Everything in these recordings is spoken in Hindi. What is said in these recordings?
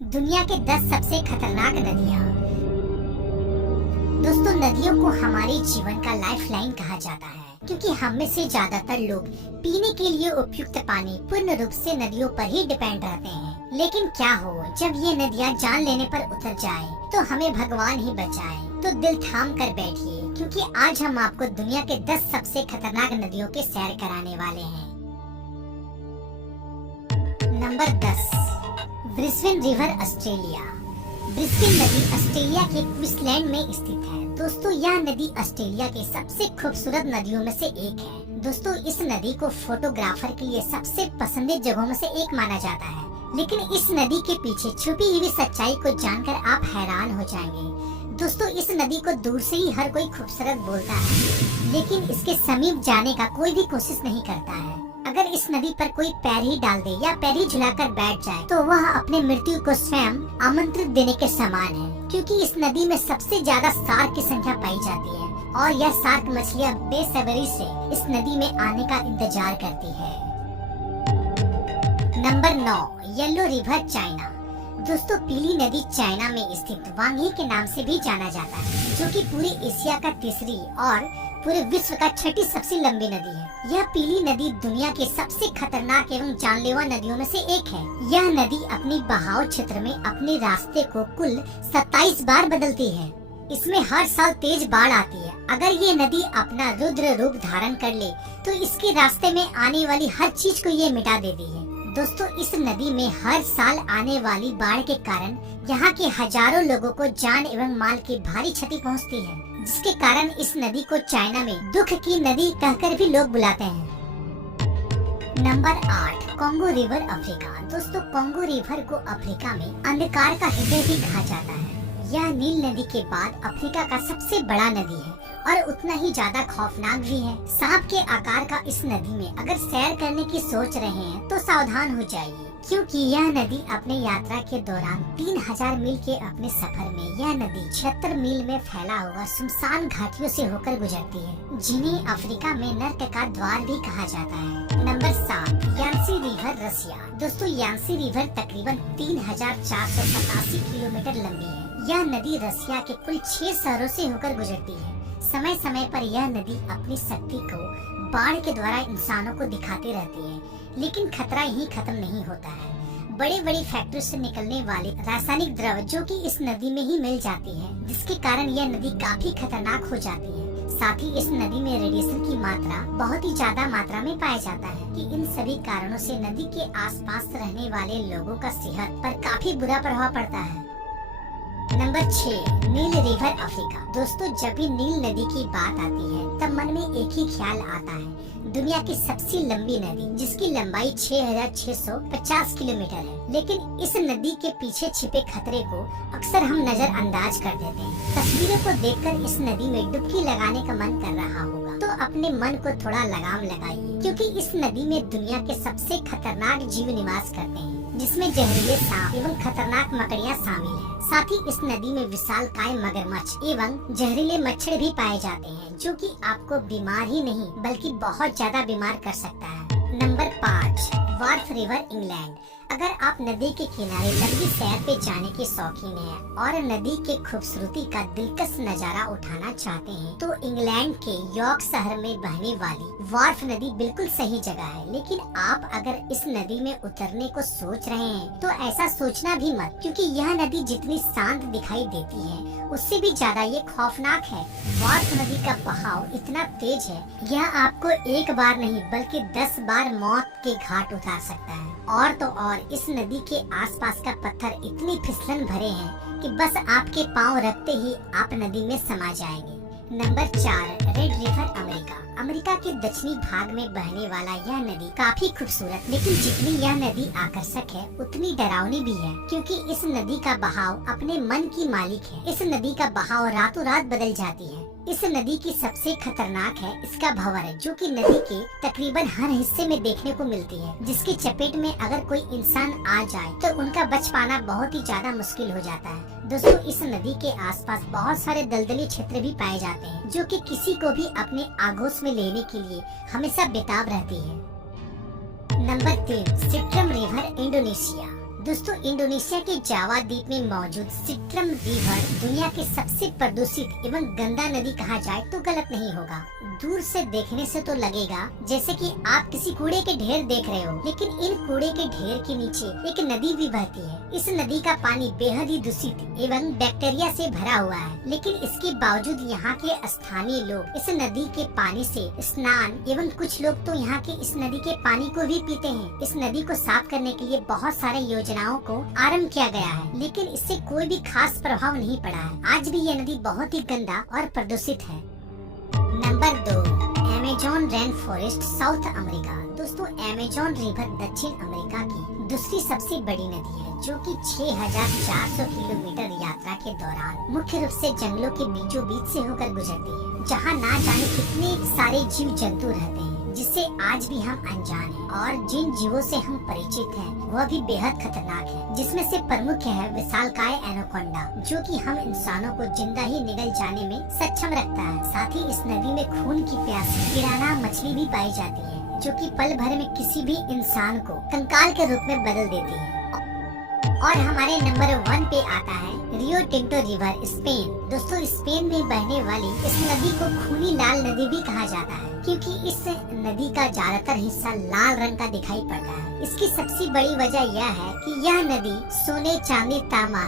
दुनिया के 10 सबसे खतरनाक नदियाँ। दोस्तों, नदियों को हमारे जीवन का लाइफलाइन कहा जाता है क्योंकि हम में से ज्यादातर लोग पीने के लिए उपयुक्त पानी पूर्ण रूप से नदियों पर ही डिपेंड रहते हैं। लेकिन क्या हो जब ये नदियाँ जान लेने पर उतर जाए तो हमें भगवान ही बचाए। तो दिल थाम कर बैठिए क्योंकि आज हम आपको दुनिया के 10 सबसे खतरनाक नदियों के सैर कराने वाले हैं। Number 10, Brisbane river, Australia. Brisbane नदी ऑस्ट्रेलिया के क्वींसलैंड में स्थित है। दोस्तों, यह नदी ऑस्ट्रेलिया के सबसे खूबसूरत नदियों में से एक है। दोस्तों, इस नदी को फोटोग्राफर के लिए सबसे पसंदीदा जगहों में से एक माना जाता है। लेकिन इस नदी के पीछे छुपी हुई सच्चाई को जानकर आप हैरान हो जाएंगे। दोस्तों, इस नदी को दूर से ही हर कोई खूबसूरत बोलता है, लेकिन इसके समीप जाने का कोई भी कोशिश नहीं करता है। अगर इस नदी पर कोई पैर ही डाल दे या पैर ही झुलाकर बैठ जाए तो वह अपने मृत्यु को स्वयं आमंत्रित देने के समान है, क्योंकि इस नदी में सबसे ज्यादा शार्क की संख्या पाई जाती है और यह शार्क मछलियाँ बेसब्री से इस नदी में आने का इंतजार करती है। Number 9, yellow river, China. दोस्तों, पीली नदी चाइना में स्थित वांगी के नाम से भी जाना जाता है, जो कि पूरे एशिया का तीसरी और पूरे विश्व का छठी सबसे लंबी नदी है। यह पीली नदी दुनिया के सबसे खतरनाक एवं जानलेवा नदियों में से एक है। यह नदी अपनी बहाव क्षेत्र में अपने रास्ते को कुल 27 बार बदलती है। इसमें हर साल तेज बाढ़ आती है। अगर ये नदी अपना रुद्र रूप धारण कर ले तो इसके रास्ते में आने वाली हर चीज को ये मिटा देती है। दोस्तों, इस नदी में हर साल आने वाली बाढ़ के कारण यहाँ के हजारों लोगों को जान एवं माल की भारी क्षति पहुँचती है, जिसके कारण इस नदी को चाइना में दुख की नदी कहकर भी लोग बुलाते हैं। Number 8, Congo river, Africa. दोस्तों, कॉन्गो रिवर को अफ्रीका में अंधकार का हृदय भी कहा जाता है। यह नील नदी के बाद अफ्रीका का सबसे बड़ा नदी है और उतना ही ज्यादा खौफनाक भी है। सांप के आकार का इस नदी में अगर सैर करने की सोच रहे हैं तो सावधान हो जाइए, क्योंकि यह नदी अपने यात्रा के दौरान 3000 मील के अपने सफर में यह नदी 76 मील में फैला हुआ सुनसान घाटियों से होकर गुजरती है, जिन्हें अफ्रीका में नर्क का द्वार भी कहा जाता है। नंबर 7, यांसी रिवर, रसिया। दोस्तों, यांसी रिवर तकरीबन 3487 किलोमीटर लंबी है। यह नदी रसिया के कुल 6 शहरों से होकर गुजरती है। समय समय पर यह नदी अपनी शक्ति को बाढ़ के द्वारा इंसानों को दिखाती रहती है, लेकिन खतरा यहीं खत्म नहीं होता है। बड़ी बड़ी फैक्ट्री से निकलने वाले रासायनिक द्रव जो कि इस नदी में ही मिल जाती है, जिसके कारण यह नदी काफी खतरनाक हो जाती है। साथ ही इस नदी में रेडिएशन की मात्रा बहुत ही ज्यादा मात्रा में पाया जाता है कि इन सभी कारणों से नदी के आसपास रहने वाले लोगों का सेहत पर काफी बुरा प्रभाव पड़ता है। नंबर 6, नील रिवर, अफ्रीका। दोस्तों, जब भी नील नदी की बात आती है तब मन में एक ही ख्याल आता है, दुनिया की सबसे लंबी नदी जिसकी लंबाई 6650 किलोमीटर है। लेकिन इस नदी के पीछे छिपे खतरे को अक्सर हम नजरअंदाज कर देते हैं। तस्वीरों को देखकर इस नदी में डुबकी लगाने का मन कर रहा होगा तो अपने मन को थोड़ा लगाम लगाइए, क्योंकि इस नदी में दुनिया के सबसे खतरनाक जीव निवास करते हैं, जिसमें जहरीले सांप एवं खतरनाक मकड़ियाँ शामिल हैं। साथ ही इस नदी में विशालकाय मगरमच्छ एवं जहरीले मच्छर भी पाए जाते हैं, जो कि आपको बीमार ही नहीं बल्कि बहुत ज्यादा बीमार कर सकता है। Number 5, Wharf river, England. अगर आप नदी के किनारे लंबी सैर पे जाने के शौकीन हैं और नदी के खूबसूरती का दिलकश नजारा उठाना चाहते हैं तो इंग्लैंड के यॉर्क शहर में बहने वाली वार्फ नदी बिल्कुल सही जगह है। लेकिन आप अगर इस नदी में उतरने को सोच रहे हैं तो ऐसा सोचना भी मत, क्योंकि यह नदी जितनी शांत दिखाई देती है उससे भी ज्यादा ये खौफनाक है। वार्फ नदी का बहाव इतना तेज है, यह आपको एक बार नहीं बल्कि 10 बार मौत के घाट उतार सकता है। और तो और इस नदी के आसपास का पत्थर इतनी फिसलन भरे हैं कि बस आपके पांव रखते ही आप नदी में समा जाएंगे। Number 4, red river, America. America के दक्षिणी भाग में बहने वाला यह नदी काफी खूबसूरत, लेकिन जितनी यह नदी आकर्षक है उतनी डरावनी भी है, क्योंकि इस नदी का बहाव अपने मन की मालिक है। इस नदी का बहाव रातों रात बदल जाती है। इस नदी की सबसे खतरनाक है इसका भंवर, जो कि नदी के तकरीबन हर हिस्से में देखने को मिलती है, जिसकी चपेट में अगर कोई इंसान आ जाए तो उनका बच पाना बहुत ही ज्यादा मुश्किल हो जाता है। दोस्तों, इस नदी के आसपास बहुत सारे दलदली क्षेत्र भी पाए जाते हैं, जो कि किसी को भी अपने आगोश में लेने के लिए हमेशा बेताब रहती है। Number 3, Citarum river, Indonesia. दोस्तों इंडोनेशिया के जावा द्वीप में मौजूद सिट्रम रिवर दुनिया के सबसे प्रदूषित एवं गंदा नदी कहा जाए तो गलत नहीं होगा। दूर से देखने से तो लगेगा जैसे कि आप किसी कूड़े के ढेर देख रहे हो, लेकिन इन कूड़े के ढेर के नीचे एक नदी भी बहती है। इस नदी का पानी बेहद ही दूषित एवं बैक्टीरिया से भरा हुआ है, लेकिन इसके बावजूद यहाँ के स्थानीय लोग इस नदी के पानी से स्नान एवं कुछ लोग तो यहाँ के इस नदी के पानी को भी पीते हैं। इस नदी को साफ करने के लिए बहुत सारे योजनाओं को आरम्भ किया गया है, लेकिन इससे कोई भी खास प्रभाव नहीं पड़ा है। आज भी यह नदी बहुत ही गंदा और प्रदूषित है। Number 2, Amazon rain forest south America. दोस्तों अमेज़न रिवर दक्षिण अमेरिका की दूसरी सबसे बड़ी नदी है, जो कि 6400 किलोमीटर यात्रा के दौरान मुख्य रूप से जंगलों के बीचों बीच से होकर गुजरती है, जहां ना जाने कितने सारे जीव जंतु रहते हैं, जिससे आज भी हम अनजान हैं। और जिन जीवों से हम परिचित हैं वह भी बेहद खतरनाक है, जिसमें से प्रमुख है विशालकाय एनाकोंडा, जो कि हम इंसानों को जिंदा ही निगल जाने में सक्षम रखता है। साथ ही इस नदी में खून की प्यासी पिराना मछली भी पाई जाती है, जो कि पल भर में किसी भी इंसान को कंकाल के रूप में बदल देती है। और हमारे नंबर 1 पे आता है रियो टिंटो रिवर, स्पेन। दोस्तों स्पेन में बहने वाली इस नदी को खूनी लाल नदी भी कहा जाता है, क्योंकि इस नदी का ज्यादातर हिस्सा लाल रंग का दिखाई पड़ता है। इसकी सबसे बड़ी वजह यह है कि यह नदी सोने, चांदी, तांबा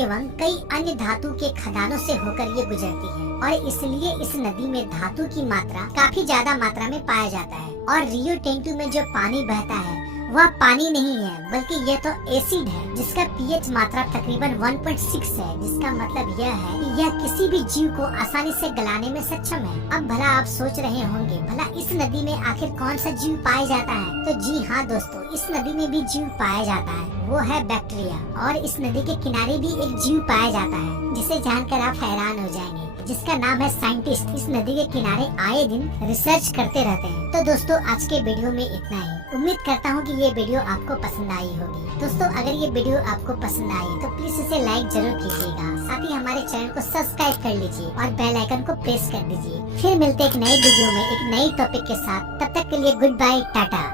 एवं कई अन्य धातु के खदानों से होकर ये गुजरती है, और इसलिए इस नदी में धातु की मात्रा काफी ज्यादा मात्रा में पाया जाता है। और रियो टिंटो में जो पानी बहता है वह पानी नहीं है, बल्कि यह तो एसिड है, जिसका पीएच मात्रा तकरीबन 1.6 है, जिसका मतलब यह है कि यह किसी भी जीव को आसानी से गलाने में सक्षम है। अब भला आप सोच रहे होंगे भला इस नदी में आखिर कौन सा जीव पाया जाता है? तो जी हाँ दोस्तों, इस नदी में भी जीव पाया जाता है, वो है बैक्टीरिया। और इस नदी के किनारे भी एक जीव पाया जाता है, जिसे जानकर आप हैरान हो जाएंगे, जिसका नाम है साइंटिस्ट। इस नदी के किनारे आए दिन रिसर्च करते रहते हैं। तो दोस्तों आज के वीडियो में इतना ही। उम्मीद करता हूँ कि ये वीडियो आपको पसंद आई होगी। दोस्तों अगर ये वीडियो आपको पसंद आई तो प्लीज इसे लाइक जरूर कीजिएगा, साथ ही हमारे चैनल को सब्सक्राइब कर लीजिए और बेल आइकन को प्रेस कर दीजिए। फिर मिलते एक नए वीडियो में एक नई टॉपिक के साथ। तब तक के लिए गुड बाय, टाटा।